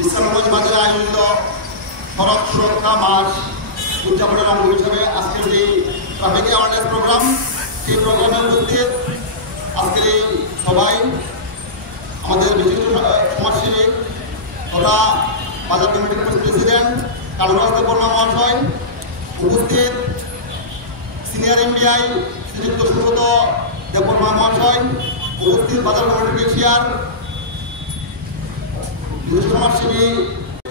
বিশ্রামগঞ্জ বাজারে আয়োজিত সড়ক সুরক্ষা মাস উদযাপনের অঙ্গ হিসেবে আজকের যে ট্রাফিক অ্যাওয়ারনেস প্রোগ্রাম, সেই প্রোগ্রামে উপস্থিত আজকের এই সবাই আমাদের বিশিষ্ট সমাজসেবী তথা বাজার কমিটির প্রেসিডেন্ট কালুরাজ দেববর্মা মহাশয়, উপস্থিত সিনিয়র এমবিআই শ্রীযুক্ত সুব্রত দেববর্মা মহাশয়, উপস্থিত বাজার কমিটির কেশিয়ার, সমাজসেবী।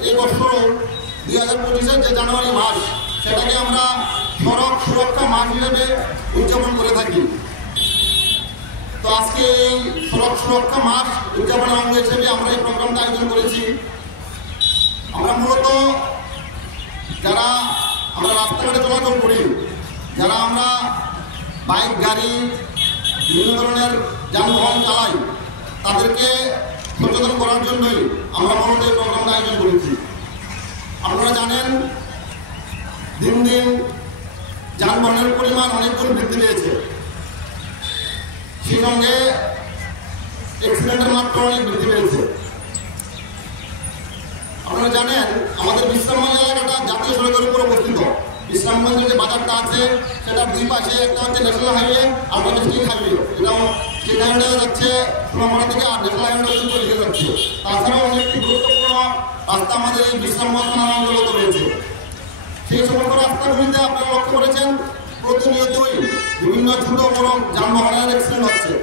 এই বছর 2025-এর যে জানুয়ারি মাস, সেটাকে আমরা সড়ক সুরক্ষা মাস হিসেবে উদযাপন করে থাকি। তো আজকে এই সড়ক সুরক্ষা মাস উদযাপনের অঙ্গ হিসেবে আমরা এই প্রোগ্রামটা আয়োজন করেছি। আমরা মূলত যারা আমরা রাস্তাঘাটে চলাচল করি, যারা আমরা বাইক, গাড়ি, বিভিন্ন ধরনের যানবাহন চালাই, তাদেরকে সচেতন করার জন্যই আমরা মূলত এই প্রোগ্রামটা আয়োজন করেছি। আপনারা জানেন, দিন দিন যানবাহনের পরিমাণ অনেক গুণ বৃদ্ধি পেয়েছে, সেই সঙ্গে অ্যাক্সিডেন্টের মাত্রা অনেক বৃদ্ধি পেয়েছে। আপনারা জানেন, আমাদের বিশ্রামগঞ্জ এলাকাটা জাতীয় সড়কের উপর অবস্থিত। বিশ্রামগঞ্জের যে বাজারটা আছে, সেটার দুই পাশে একটা হচ্ছে ন্যাশনাল হাইওয়ে, আর একটা স্টেট হাইওয়ে। এটাও স্টেট হাইওয়েটা যাচ্ছে সোনামুড়া থেকে, আর ন্যাশনাল হাইওয়েটা পর্যন্ত লিখে যাচ্ছে। তাছাড়াও অনেকটি গুরুত্বপূর্ণ রাস্তা আমাদের এই বিশ্রামগঞ্জ থানার অন্তর্গত রয়েছে। সেই সমস্ত রাস্তাগুলিতে আপনারা লক্ষ্য করেছেন, প্রতিনিয়তই বিভিন্ন ছোট বড় যানবাহনের অ্যাক্সিডেন্ট হচ্ছে।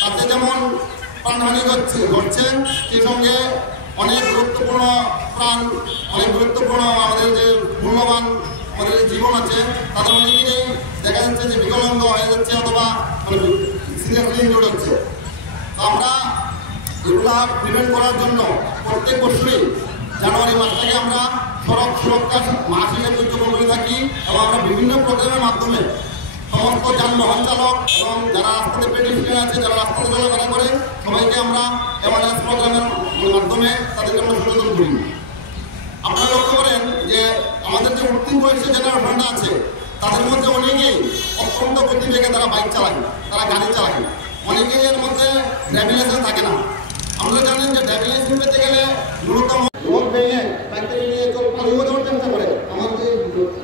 তাতে যেমন প্রাণহানি ঘটছে, সেই সঙ্গে অনেক গুরুত্বপূর্ণ আমাদের যে মূল্যবান আমাদের যে জীবন আছে, তাদের অনেকেই দেখা যাচ্ছে যে বিকলাঙ্গ হয়ে যাচ্ছে অথবা সিরিয়াসলি ইনজুর্ড হচ্ছে। তো আমরা এগুলা প্রিভেন্ট করার জন্য প্রত্যেক বছরই জানুয়ারি মাসটাকে আমরা সড়ক সুরক্ষা মাস হিসেবে উদযাপন করে থাকি, এবং আমরা বিভিন্ন প্রোগ্রামের মাধ্যমে সমস্ত যানবাহন চালক এবং যারা রাস্তাতে পেডেস্ট্রিয়ান আছে, যারা রাস্তাতে চলাফেরা করে, সবাইকে আমরা অ্যাওয়ারনেস প্রোগ্রামের মাধ্যমে তাদেরকে আমরা সচেতন করি। আপনারা লক্ষ্য করেন যে আমাদের যে উত্তীর্ণ বয়সী জেনারেশনটা আছে, তাদের মধ্যে অনেকেই অত্যন্ত গতিবেগে তারা বাইক চালায়, তারা গাড়ি চালায়। অনেকেই এর মধ্যে ড্রাইভিং লাইসেন্স থাকে না। আমরা জানেন যে ড্রাইভিং লাইসেন্স পেতে গেলে ন্যূনতম রোড ভেঙে বাইকটাকে নিয়ে পালিয়ে যাওয়ার চেষ্টা করে। আমার যে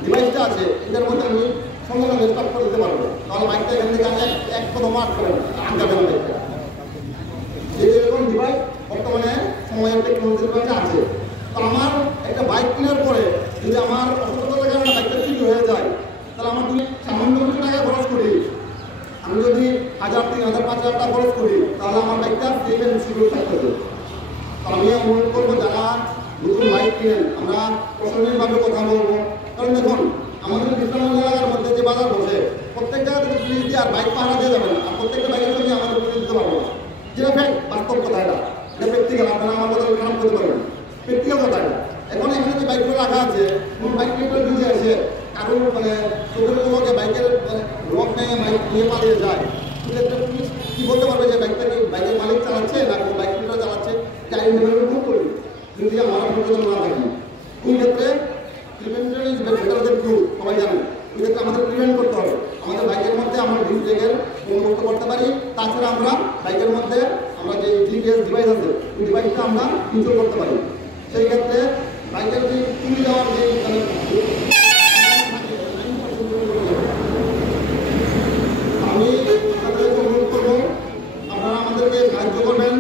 ডিভাইসটা আছে, এটার মধ্যে আমি সঙ্গে সঙ্গে স্টার্ট করে দিতে পারবো, তাহলে বাইকটা এখান থেকে আমি এক কদম মার্ক করে আনতে পারবো। এরকম ডিভাইস বর্তমানে সময়ের টেকনোলজির কাছে আছে। তো আমার একটা বাইক কেনার পরে যদি আমার অসুস্থতার কারণে বাইকটা চুরি হয়ে যায়, তাহলে আমার যদি সামান্য কিছু টাকা খরচ করি, আমি যদি 1000, 3000, 5000 টাকা খরচ করি, তাহলে আমার বাইকটা সেফ অ্যান্ড সিকিউর থাকতে হবে। তো আমি অনুরোধ করবো, যারা নতুন বাইক কিনেন, আমরা প্রশাসনিকভাবে কথা বলবো। কারণ দেখুন, আমাদের বিশ্রামগঞ্জ এলাকার মধ্যে যে বাজার বসে, প্রত্যেক জায়গা থেকে পুলিশ দিয়ে আর বাইক পাহারা দিয়ে যাবে না, আর প্রত্যেকটা বাইকের সঙ্গে আমাদের পুলিশ দিতে পারবো না। যেটা ফ্যাক্ট, বাস্তব কথা, এটা প্র্যাকটিক্যাল। আপনারা আমার কথা খারাপ করতে পারবেন, প্র্যাকটিক্যাল কথা এটা। এখন এখানে যে বাইকগুলো রাখা আছে, কোন বাইকগুলো নিজে আসে কারো চোখের লোকে বাইকের রক নিয়ে বাইক নিয়ে পালিয়ে যায়, সেক্ষেত্রে পুলিশ কী বলতে পারবে যে বাইকটাকে বাইকের মালিক চালাচ্ছে না কোন বাইকটা চালাচ্ছে, গাড়ি নিয়ে ভুল করি যদি আমরা সচেতন না থাকি। ওই ক্ষেত্রে প্রিভেন্টন ইজ বেটার দেন কিউর, সবাই জানেন। ওই ক্ষেত্রে আমাদের প্রিভেন্ট করতে হবে। আমাদের বাইকের মধ্যে আমরা ডিজিটাল বন্দোবস্ত করতে পারি। তাছাড়া আমরা বাইকের মধ্যে আমরা যে জিপিএস ডিভাইস আছে, ওই ডিভাইসটা আমরা ইনস্টল করতে পারি। সেই ক্ষেত্রে বাইকের যে চুরি যাওয়ার যে আমি আপনাদেরকে অনুরোধ করবো, আপনারা আমাদেরকে সাহায্য করবেন।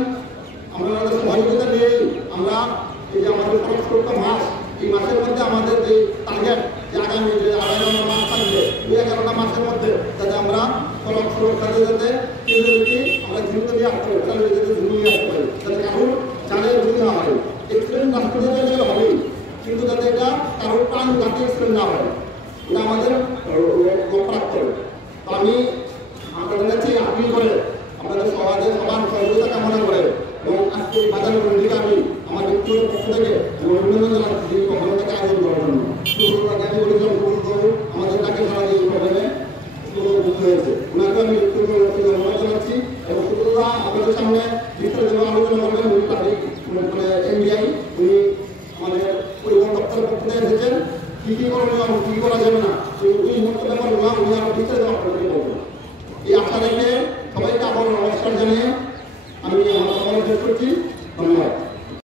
আপনারা সহযোগিতা নিয়ে আমরা এই যে আমাদের সড়ক সুরক্ষা মাস, এই মাসের মধ্যে আমাদের যে টার্গেট, যে আগামী যে 11 মাস থাকবে, এই 11টা মাসের মধ্যে যাতে আমরা সড়ক সুরক্ষাতে যাতে আমরা জীবিত নিয়ে আসতে পারি, তাহলে যাতে জীবন নিয়ে আসতে পারি, যাতে কারোর জানের ক্ষতি না হয়। এক্সিডেন্ট রাস্তাতে গেলে হবেই, কিন্তু যাতে এটা কারোর প্রাণ যাতে এক্সিডেন্ট না হয়, এটা আমাদের লক্ষ্য রাখতে হবে। তো আমি আপনাদের কাছে আপিল করে, আপনাদের সবার সহযোগিতা কামনা করে, এবং আজকে বাজার কমিটিকে আমি আমার ব্যক্তিগত পক্ষ থেকে অভিনন্দন জানাচ্ছি কখনো থেকে আয়োজন করার জন্য। আমি বলেছিলাম আমাদের তাকে সারা দিয়ে প্রোগ্রামে যুক্ত হয়েছে, ওনাকে আমি ব্যক্তিগত ধন্যবাদ জানাচ্ছি। এবং সুতরাং আপনাদের সামনে বিস্তারিত আলোচনা করবেন এমবিআই, উনি আমাদের পরিবহন দপ্তরের পক্ষ থেকে এসেছেন। কী কী করণীয়, কী কী করা যাবে না, এই সমস্ত ব্যাপারগুলো উনি আরও বিস্তারিত আপনাদেরকে বলবেন। এই আশা রেখে